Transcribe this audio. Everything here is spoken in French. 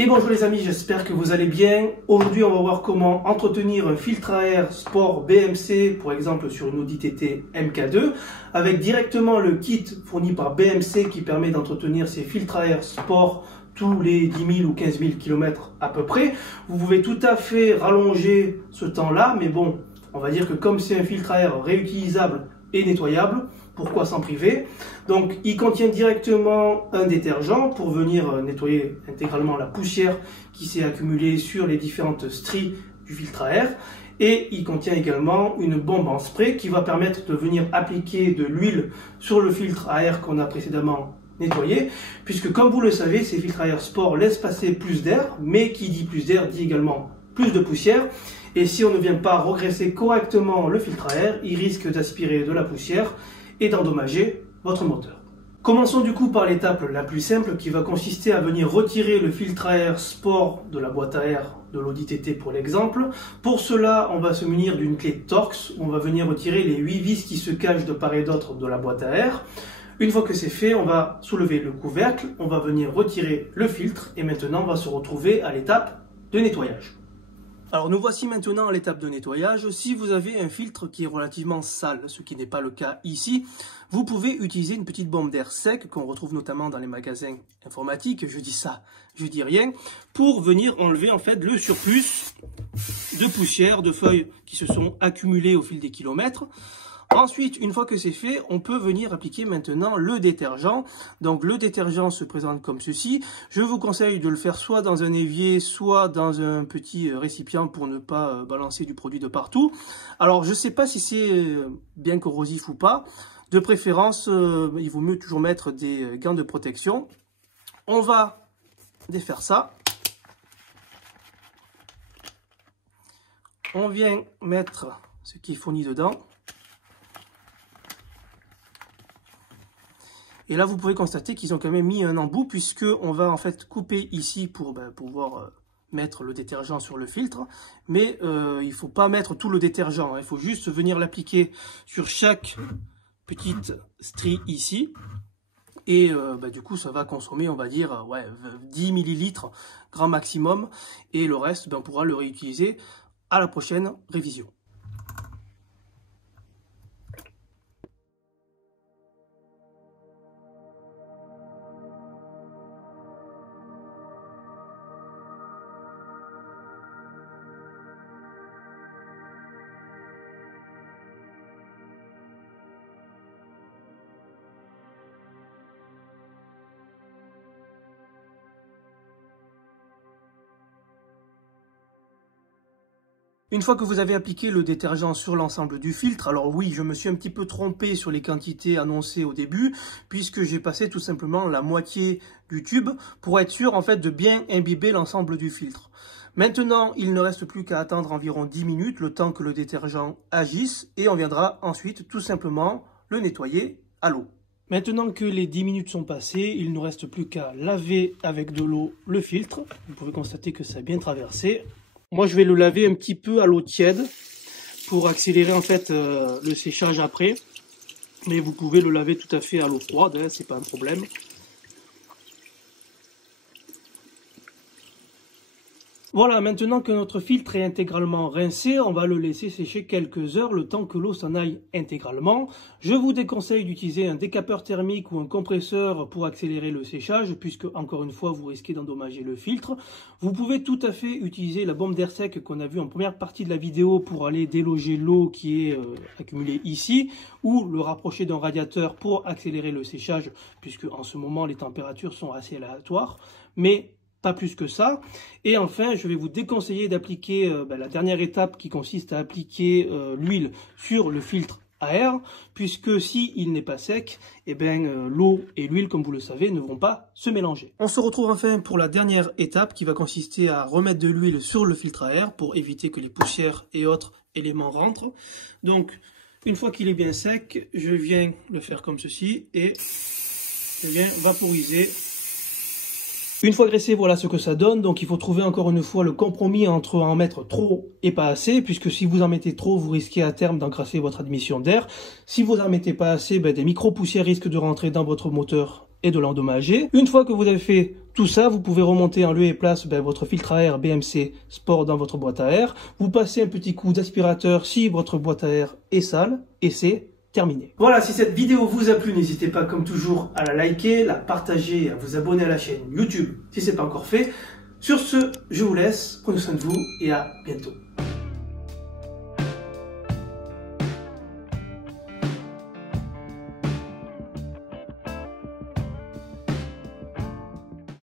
Et bonjour les amis, j'espère que vous allez bien. Aujourd'hui, on va voir comment entretenir un filtre à air sport BMC, pour exemple sur une Audi TT MK2, avec directement le kit fourni par BMC qui permet d'entretenir ces filtres à air sport tous les 10 000 ou 15 000 km à peu près. Vous pouvez tout à fait rallonger ce temps-là, mais bon, on va dire que comme c'est un filtre à air réutilisable et nettoyable, pourquoi s'en priver? Donc il contient directement un détergent pour venir nettoyer intégralement la poussière qui s'est accumulée sur les différentes stries du filtre à air. Et il contient également une bombe en spray qui va permettre de venir appliquer de l'huile sur le filtre à air qu'on a précédemment nettoyé. Puisque comme vous le savez, ces filtres à air sport laissent passer plus d'air, mais qui dit plus d'air dit également plus de poussière. Et si on ne vient pas regresser correctement le filtre à air, il risque d'aspirer de la poussière et d'endommager votre moteur. Commençons du coup par l'étape la plus simple qui va consister à venir retirer le filtre à air sport de la boîte à air de l'Audi TT pour l'exemple. Pour cela, on va se munir d'une clé Torx où on va venir retirer les 8 vis qui se cachent de part et d'autre de la boîte à air. Une fois que c'est fait, on va soulever le couvercle, on va venir retirer le filtre et maintenant on va se retrouver à l'étape de nettoyage. Alors nous voici maintenant à l'étape de nettoyage. Si vous avez un filtre qui est relativement sale, ce qui n'est pas le cas ici, vous pouvez utiliser une petite bombe d'air sec qu'on retrouve notamment dans les magasins informatiques, je dis ça, je dis rien, pour venir enlever en fait le surplus de poussière, de feuilles qui se sont accumulées au fil des kilomètres. Ensuite, une fois que c'est fait, on peut venir appliquer maintenant le détergent. Donc le détergent se présente comme ceci. Je vous conseille de le faire soit dans un évier, soit dans un petit récipient pour ne pas balancer du produit de partout. Alors je ne sais pas si c'est bien corrosif ou pas. De préférence, il vaut mieux toujours mettre des gants de protection. On va défaire ça. On vient mettre ce qui est fourni dedans. Et là, vous pouvez constater qu'ils ont quand même mis un embout puisque on va en fait couper ici pour pouvoir mettre le détergent sur le filtre. Mais il ne faut pas mettre tout le détergent. Il faut juste venir l'appliquer sur chaque petite strie ici. Et du coup, ça va consommer, on va dire, 10 ml grand maximum. Et le reste, on pourra le réutiliser à la prochaine révision. Une fois que vous avez appliqué le détergent sur l'ensemble du filtre, alors oui, je me suis un petit peu trompé sur les quantités annoncées au début, puisque j'ai passé tout simplement la moitié du tube pour être sûr en fait de bien imbiber l'ensemble du filtre. Maintenant, il ne reste plus qu'à attendre environ 10 minutes, le temps que le détergent agisse, et on viendra ensuite tout simplement le nettoyer à l'eau. Maintenant que les 10 minutes sont passées, il ne nous reste plus qu'à laver avec de l'eau le filtre. Vous pouvez constater que ça a bien traversé. Moi, je vais le laver un petit peu à l'eau tiède pour accélérer en fait le séchage après. Mais vous pouvez le laver tout à fait à l'eau froide, hein, c'est pas un problème. Voilà, maintenant que notre filtre est intégralement rincé, on va le laisser sécher quelques heures, le temps que l'eau s'en aille intégralement. Je vous déconseille d'utiliser un décapeur thermique ou un compresseur pour accélérer le séchage, puisque, encore une fois, vous risquez d'endommager le filtre. Vous pouvez tout à fait utiliser la bombe d'air sec qu'on a vue en première partie de la vidéo pour aller déloger l'eau qui est accumulée ici, ou le rapprocher d'un radiateur pour accélérer le séchage, puisque en ce moment, les températures sont assez aléatoires. Mais pas plus que ça. Et enfin, je vais vous déconseiller d'appliquer la dernière étape qui consiste à appliquer l'huile sur le filtre à air, puisque si il n'est pas sec, l'eau et l'huile, comme vous le savez, ne vont pas se mélanger. On se retrouve enfin pour la dernière étape qui va consister à remettre de l'huile sur le filtre à air pour éviter que les poussières et autres éléments rentrent. Donc, une fois qu'il est bien sec, je viens le faire comme ceci et je viens vaporiser. Une fois graissé, voilà ce que ça donne. Donc il faut trouver encore une fois le compromis entre en mettre trop et pas assez, puisque si vous en mettez trop, vous risquez à terme d'encrasser votre admission d'air. Si vous en mettez pas assez, des micro-poussières risquent de rentrer dans votre moteur et de l'endommager. Une fois que vous avez fait tout ça, vous pouvez remonter en lieu et place votre filtre à air BMC Sport dans votre boîte à air. Vous passez un petit coup d'aspirateur si votre boîte à air est sale et c'est terminé. Voilà, si cette vidéo vous a plu, n'hésitez pas comme toujours à la liker, la partager, à vous abonner à la chaîne YouTube si ce n'est pas encore fait. Sur ce, je vous laisse, prenez soin de vous et à bientôt.